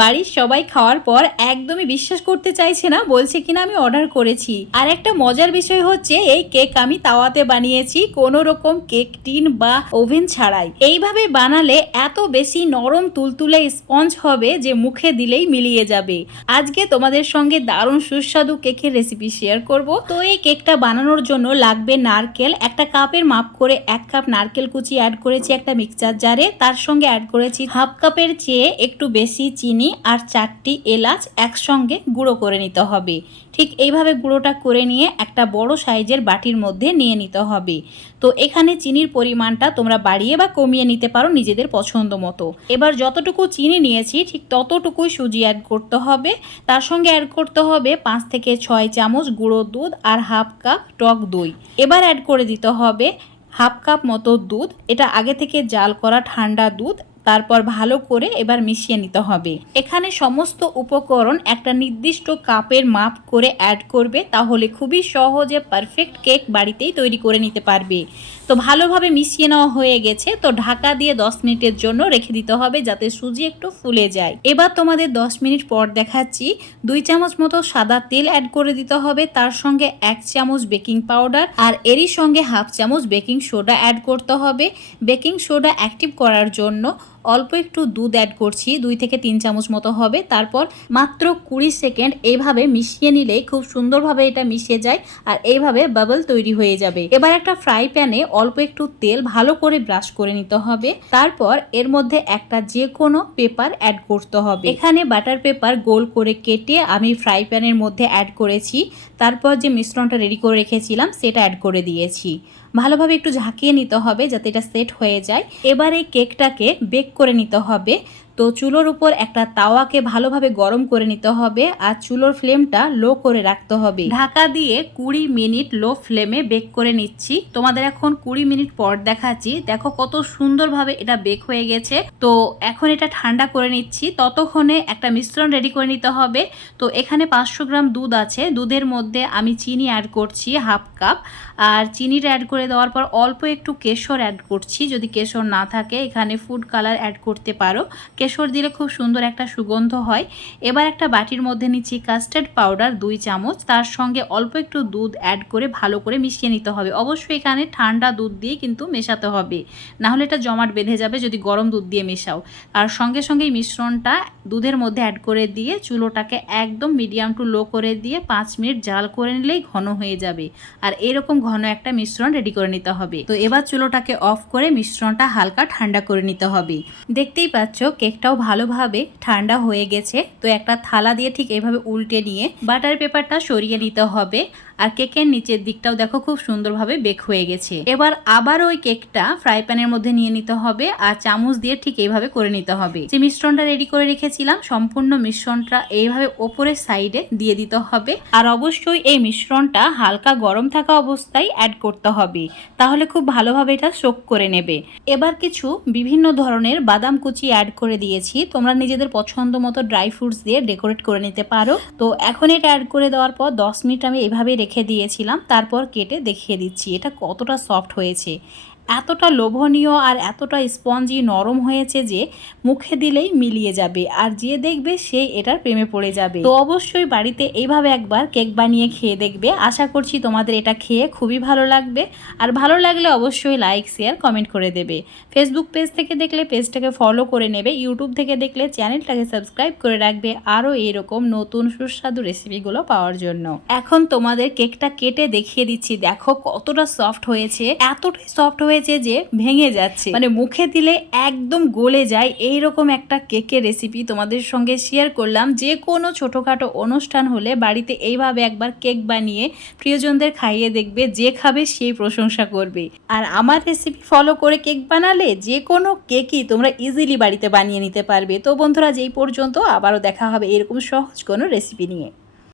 বাড়ির সবাই খাওয়ার পর একদমই বিশ্বাস করতে চাইছে না, বলছে কিনা আমি অর্ডার করেছি। আর একটা মজার বিষয় হচ্ছে, এই কেক আমি তাওয়াতে বানিয়েছি, কোনো রকম কেক টিন বা ওভেন ছাড়াই। এইভাবে বানালে এত বেশি নরম তুলতুলে স্পঞ্জ হবে যে মুখে দিলেই মিলিয়ে যাবে। আজকে তোমাদের সঙ্গে দারুণ সুস্বাদু কেকের রেসিপি শেয়ার করব। তো এই কেকটা বানানোর জন্য লাগবে নারকেল। একটা কাপের মাপ করে এক কাপ নারকেল কুচি অ্যাড করেছি একটা মিক্সচার জারে তার সঙ্গে অ্যাড করেছি হাফ কাপের চেয়ে একটু বেশি চিনি আর চারটি এলাচ একসঙ্গে গুঁড়ো করে নিতে হবে। ঠিক এইভাবে গুঁড়োটা করে নিয়ে একটা বড় সাইজের বাটির মধ্যে নিয়ে নিতে হবে। তো এখানে চিনির পরিমাণটা তোমরা বাড়িয়ে বা কমিয়ে নিতে পারো নিজেদের পছন্দ মতো। এবার যতটুকু চিনি নিয়েছি, ঠিক ততটুকুই সুজি অ্যাড করতে হবে। তার সঙ্গে অ্যাড করতে হবে পাঁচ থেকে ছয় চামচ গুঁড়ো দুধ আর হাফ কাপ টক দই। এবার অ্যাড করে দিতে হবে হাফ কাপ মতো দুধ। এটা আগে থেকে জাল করা ঠান্ডা দুধ তারপর ভালো করে এবার মিশিয়ে নিতে হবে। এখানে সমস্ত উপকরণ একটা নির্দিষ্ট কাপের মাপ করে অ্যাড করবে, তাহলে খুবই সহজে পারফেক্ট কেক বাড়িতেই তৈরি করে নিতে পারবে। তো ভালোভাবে মিশিয়ে নেওয়া হয়ে গেছে, তো ঢাকা দিয়ে 10 মিনিটের জন্য রেখে দিতে হবে যাতে সুজি একটু ফুলে যায়। এবার তোমাদের 10 মিনিট পর দেখাচ্ছি, দুই চামচ মতো সাদা তেল অ্যাড করে দিতে হবে, তার সঙ্গে এক চামচ বেকিং পাউডার আর এরই সঙ্গে হাফ চামচ বেকিং সোডা অ্যাড করতে হবে। বেকিং সোডা অ্যাক্টিভ করার জন্য অল্প একটু দুধ অ্যাড করছি, দুই থেকে তিন চামচ মতো হবে। তারপর মাত্র কুড়ি সেকেন্ড এইভাবে মিশিয়ে নিলেই খুব সুন্দরভাবে এটা মিশে যায় আর এইভাবে বাবল তৈরি হয়ে যাবে। এবার একটা ফ্রাই প্যানে অল্প একটু তেল ভালো করে ব্রাশ করে নিতে হবে। তারপর এর মধ্যে একটা যে কোনো পেপার অ্যাড করতে হবে। এখানে বাটার পেপার গোল করে কেটে আমি ফ্রাই প্যানের মধ্যে অ্যাড করেছি। তারপর যে মিশ্রণটা রেডি করে রেখেছিলাম, সেটা অ্যাড করে দিয়েছি। ভালোভাবে একটু ঝাঁকিয়ে নিতে হবে যাতে এটা সেট হয়ে যায়। এবার এই কেকটাকে বেক করে নিতে হবে। তো চুলোর উপর একটা তাওয়াকে ভালোভাবে গরম করে নিতে হবে আর চুলোর ফ্লেমটা লো করে রাখতে হবে। ঢাকা দিয়ে কুড়ি মিনিট লো ফ্লেমে বেক করে নিচ্ছি। তোমাদের এখন কুড়ি মিনিট পর দেখাচ্ছি। দেখো কত সুন্দরভাবে এটা বেক হয়ে গেছে। তো এখন এটা ঠান্ডা করে নিচ্ছি। ততক্ষণে একটা মিশ্রণ রেডি করে নিতে হবে। তো এখানে পাঁচশো গ্রাম দুধ আছে। দুধের মধ্যে আমি চিনি অ্যাড করছি, হাফ কাপ। আর চিনিটা অ্যাড করে দেওয়ার পর অল্প একটু কেশর অ্যাড করছি। যদি কেশর না থাকে, এখানে ফুড কালার অ্যাড করতে পারো। কেশর দিলে খুব সুন্দর একটা সুগন্ধ হয়। এবার একটা বাটির মধ্যে নিচ্ছি কাস্টার্ড পাউডার দুই চামচ। তার সঙ্গে অল্প একটু দুধ অ্যাড করে ভালো করে মিশিয়ে নিতে হবে। অবশ্যই এখানে ঠান্ডা দুধ দিয়ে কিন্তু মেশাতে হবে। নাহলে এটা জমাট বেঁধে যাবে যদি গরম দুধ দিয়ে মেশাও। আর সঙ্গে সঙ্গে মিশ্রণটা দুধের মধ্যে অ্যাড করে দিয়ে চুলোটাকে একদম মিডিয়াম টু লো করে দিয়ে পাঁচ মিনিট জাল করে নিলেই ঘন হয়ে যাবে। আর এরকম ঘন একটা মিশ্রণ রেডি করে নিতে হবে। তো এবার চুলোটাকে অফ করে মিশ্রণটা হালকা ঠান্ডা করে নিতে হবে। দেখতেই পাচ্ছ কেকটাও ভালোভাবে ঠান্ডা হয়ে গেছে। তো একটা থালা দিয়ে ঠিক এভাবে উল্টে নিয়ে বাটার পেপারটা সরিয়ে নিতে হবে। আর কেকের নিচের দিকটাও দেখো খুব সুন্দরভাবে বেক হয়ে গেছে। এবার আবার ওই কেকটা ফ্রাই প্যানের মধ্যে নিয়ে নিতে হবে আর চামচ দিয়ে ঠিক এইভাবে করে নিতে হবে। যে মিশ্রণটা রেডি করে রেখেছিলাম, সম্পূর্ণ মিশ্রণটা এইভাবে ওপরের সাইডে দিয়ে দিতে হবে। আর অবশ্যই এই মিশ্রণটা হালকা গরম থাকা অবস্থায় অ্যাড করতে হবে, তাহলে খুব ভালোভাবে এটা শোক করে নেবে। এবার কিছু বিভিন্ন ধরনের বাদাম কুচি অ্যাড করে দিয়েছি, তোমরা নিজেদের পছন্দ মতো ড্রাই ফ্রুটস দিয়ে ডেকোরেট করে নিতে পারো। তো এখন এটা অ্যাড করে দেওয়ার পর দশ মিনিট আমি এইভাবে রেখে দিয়েছিলাম তারপর কেটে দেখিয়ে দিচ্ছি। এটা কতটা সফট হয়েছে। এতটা লোভনীয় আর এতটা স্পঞ্জি নরম হয়েছে যে মুখে দিলেই মিলিয়ে যাবে, আর যে দেখবে সে এটার প্রেমে পড়ে যাবে। তো অবশ্যই বাড়িতে এইভাবে একবার কেক বানিয়ে খেয়ে দেখবে। আশা করছি তোমাদের এটা খেয়ে খুবই ভালো লাগবে। আর ভালো লাগলে অবশ্যই লাইক, শেয়ার, কমেন্ট করে দেবে। ফেসবুক পেজ থেকে দেখলে পেজটাকে ফলো করে নেবে। ইউটিউব থেকে দেখলে চ্যানেলটাকে সাবস্ক্রাইব করে রাখবে। আরও এরকম নতুন সুস্বাদু রেসিপিগুলো পাওয়ার জন্য। এখন তোমাদের কেকটা কেটে দেখিয়ে দিচ্ছি। দেখো কতটা সফট হয়েছে। এতটাই সফট হয়েছে যে ভেঙে যাচ্ছে। মানে মুখে দিলে একদম গলে যায়। এই রকম একটা কেকের রেসিপি তোমাদের সঙ্গে শেয়ার করলাম। যে কোনো ছোটোখাটো অনুষ্ঠান হলে বাড়িতে এইভাবে একবার কেক বানিয়ে প্রিয়জনদের খাইয়ে দেখবে, যে খাবে সেই প্রশংসা করবে। আর আমার রেসিপি ফলো করে কেক বানালে যে কোনো কেকই তোমরা ইজিলি বাড়িতে বানিয়ে নিতে পারবে। তো বন্ধুরা, যেই পর্যন্ত আবারও দেখা হবে এরকম সহজ কোনো রেসিপি নিয়ে।